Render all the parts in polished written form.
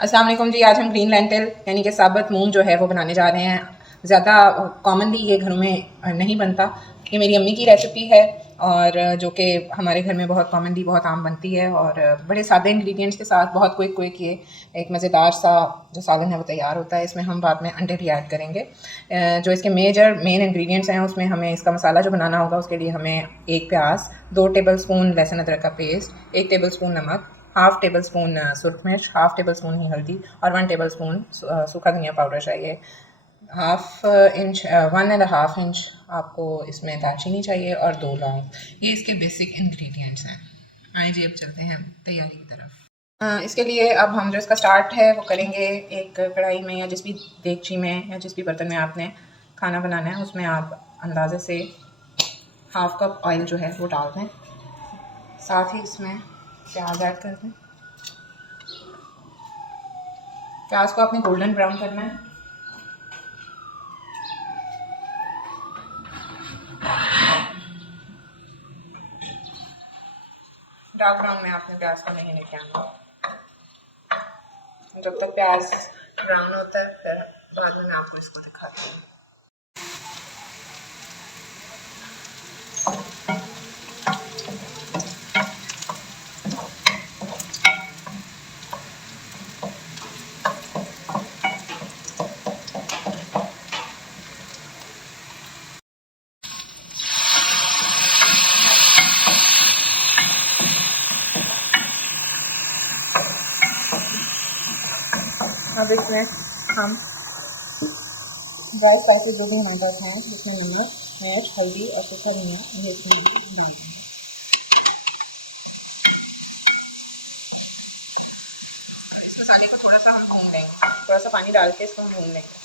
अस्सलाम वालेकुम जी। आज हम ग्रीन लेंटिल यानी कि साबुत मूंग जो है वो बनाने जा रहे हैं। ज़्यादा कॉमनली ये घरों में नहीं बनता। ये मेरी अम्मी की रेसिपी है और जो कि हमारे घर में बहुत कॉमनली बहुत आम बनती है और बड़े सादे इंग्रेडिएंट्स के साथ बहुत क्विक ये एक मज़ेदार सा जो सालन है वो तैयार होता है। इसमें हम बाद में अंडे भी ऐड करेंगे। जो इसके मेन इंग्रेडिएंट्स हैं उसमें हमें इसका मसाला जो बनाना होगा उसके लिए हमें 1 प्याज, 2 टेबल स्पून लहसुन अदरक का पेस्ट, 1 टेबल स्पून नमक, हाफ़ टेबल स्पून सुरख मिर्च, हाफ़ टेबल स्पून ही हल्दी और 1 टेबल स्पून सूखा धनिया पाउडर चाहिए। हाफ़ इंच 1.5 इंच आपको इसमें दालचीनी चाहिए और 2 लौंग। ये इसके बेसिक इंग्रेडिएंट्स हैं। आइए जी अब चलते हैं तैयारी की तरफ। इसके लिए अब हम जो इसका स्टार्ट है वो करेंगे। एक कढ़ाई में या जिस भी देगची में या जिस भी बर्तन में आपने खाना बनाना है उसमें आप अंदाज़े से हाफ़ कप ऑयल जो है वो डाल दें। साथ ही इसमें प्याज ऐड कर दें। प्याज को आपने गोल्डन ब्राउन करना है। डार्क ब्राउन में आपने प्याज को नहीं लेके आना। जब तक प्याज ब्राउन होता है फिर बाद में मैं आपको इसको दिखाती हूँ। अब इसमें हम ड्राई स्पाइसेस जो भी हमारे पास हैं उसमें नमक, मिर्च, हल्दी और सूखा धनिया ये इसमें डाल देंगे। इस मसाले को थोड़ा सा हम भून लेंगे, थोड़ा सा पानी डाल के इसको हम भून लेंगे।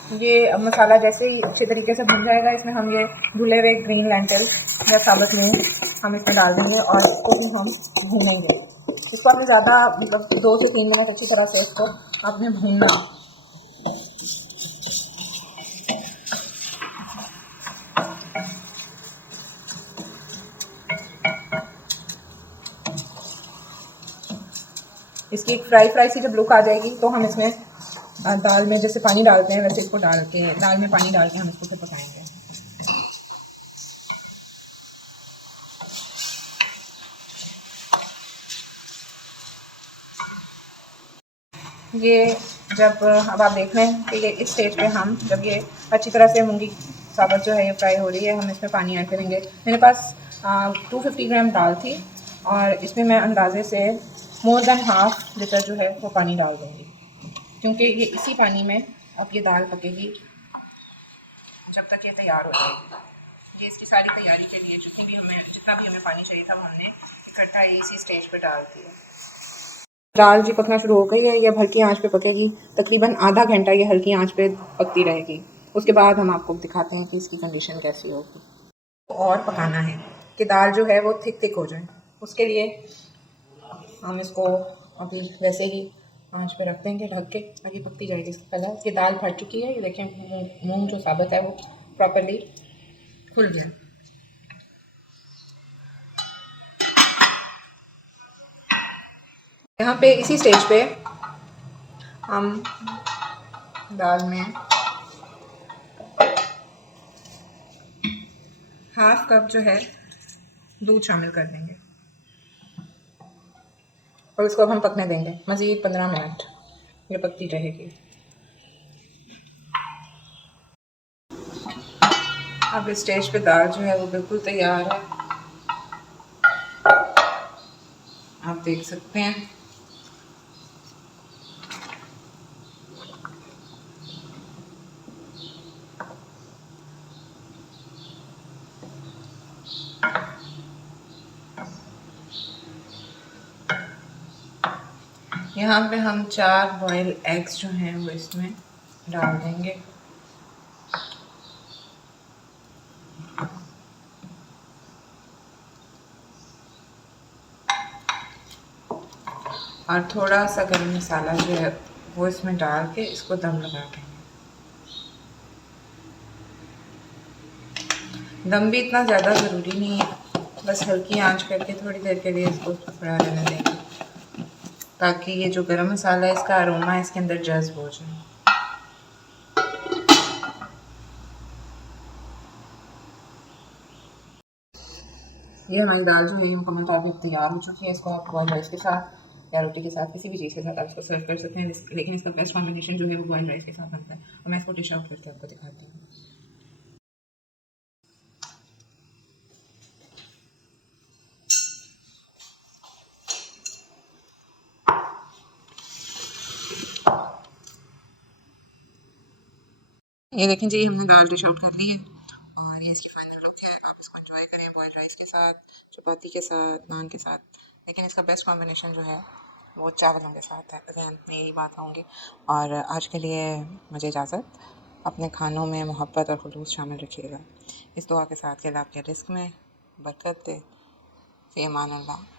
ये अब मसाला जैसे ही अच्छे तरीके से भुन जाएगा इसमें हम ये धुले हुए ग्रीन लेंटिल या साबुत मूंग हम इसमें डाल देंगे और इसको भी हम भूनेंगे। इसको आपने ज़्यादा मतलब 2 से 3 मिनट अच्छी तरह से इसको आपने भूनना। इसकी एक फ्राई सी जब लुक आ जाएगी तो हम इसमें दाल में जैसे पानी डालते हैं वैसे इसको डाल के दाल में पानी डाल के हम इसको फिर पकाएंगे। ये जब अब आप देख लें कि ये इस स्टेज पे हम जब ये अच्छी तरह से मूंगी साबुत जो है ये फ्राई हो रही है हम इसमें पानी ऐड करेंगे। मेरे पास 250 ग्राम दाल थी और इसमें मैं अंदाजे से मोर देन हाफ़ लीटर जो है वो पानी डाल दूँगी क्योंकि ये इसी पानी में अब ये दाल पकेगी जब तक ये तैयार हो जाएगी। ये इसकी सारी तैयारी के लिए जितना भी हमें पानी चाहिए था वो हमने इकट्ठा इसी स्टेज पे डाल दिया। दाल जी पकना शुरू हो गई है। ये हल्की आंच पे पकेगी, तकरीबन आधा घंटा ये हल्की आंच पे पकती रहेगी। उसके बाद हम आपको दिखाते हैं कि इसकी कंडीशन कैसी होगी। और पकाना है कि दाल जो है वो थिक हो जाए। उसके लिए हम इसको अभी वैसे ही आंच पे रख देंगे ढक के, आगे पकती जाएगी। इसके पहले ये दाल फट चुकी है। ये देखें मूंग जो साबुत है वो प्रॉपर्ली खुल गया। यहाँ पे इसी स्टेज पे हम दाल में हाफ कप जो है दूध शामिल कर देंगे और इसको अब हम पकने देंगे मज़ीद 15 मिनट। ये पकती रहेगी। अब इस स्टेज पे दाल जो है वो बिल्कुल तैयार है, आप देख सकते हैं। यहाँ पे हम 4 बॉयल एग्स जो हैं वो इसमें डाल देंगे। और थोड़ा सा गरम मसाला जो है वो इसमें डाल के इसको दम लगा देंगे। दम भी इतना ज़्यादा ज़रूरी नहीं है, बस हल्की आंच करके थोड़ी देर के लिए इसको थोड़ा रहने देंगे ताकि ये जो गरम मसाला है इसका अरोमा इसके अंदर जज्ब हो जाए। ये हमारी दाल जो है ये मुकम्मल तौर पर तैयार हो चुकी है। इसको आप बॉयल राइस के साथ या रोटी के साथ किसी भी चीज़ के साथ आप इसको सर्व कर सकते हैं, लेकिन इसका बेस्ट कॉम्बिनेशन जो है वो बॉयल राइस के साथ बनता है। और मैं इसको डिश आउट करके आपको दिखाती हूँ। ये देखें जी, हमने दाल डिश आउट कर ली है और ये इसकी फाइनल लुक है। आप इसको एंजॉय करें बॉयल राइस के साथ, चपाती के साथ, नान के साथ, लेकिन इसका बेस्ट कॉम्बिनेशन जो है वो चावलों के साथ है। अगेन मैं यही बात कहूँगी। और आज के लिए मुझे इजाज़त। अपने खानों में मोहब्बत और खुलूस शामिल रखिएगा। इस दुआ के साथ कि अल्लाह आपके रिस्क में बरकत दे। फ़ी अमान अल्लाह।